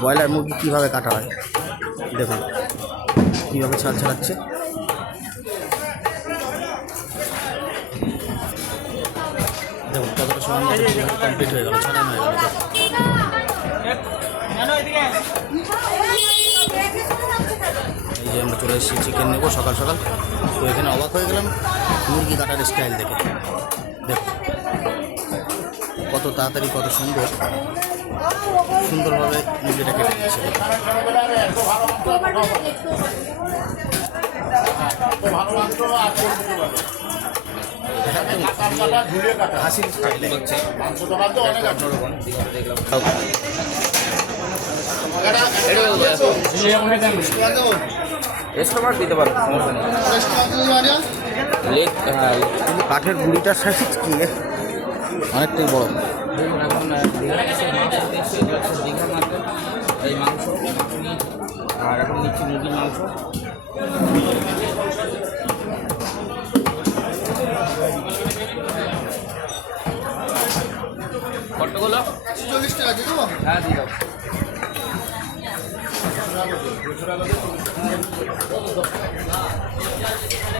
Broiler মুরগি কীভাবে কাটা হয় দেখুন, কীভাবে ছাল ছাড়াচ্ছে। দেখুন কতটা সময় কমপ্লিট হয়ে গেল, ছাড়ানো হয়ে গেল। এই যে আমরা চলে এসেছি চিকেন নেবো সকাল সকাল। তো এখানে অবাক হয়ে গেলাম মুরগি কাটার স্টাইল দেখে। দেখুন কত তাড়াতাড়ি, কত সুন্দরভাবে মুরগিটা কেটে দিচ্ছে। হাসির স্টাইলে দিতে পারো, কিন্তু কাঠের গুঁড়িটার সাইজ কি অনেকটাই বড়। দেখুন এখন দীঘা মার্কেট, এই মাংস আর এখন নিচ্ছি মুরগির মাংস। কতগুলো? 40 টাকা দিয়ে দেবো? হ্যাঁ দিয়ে দাও।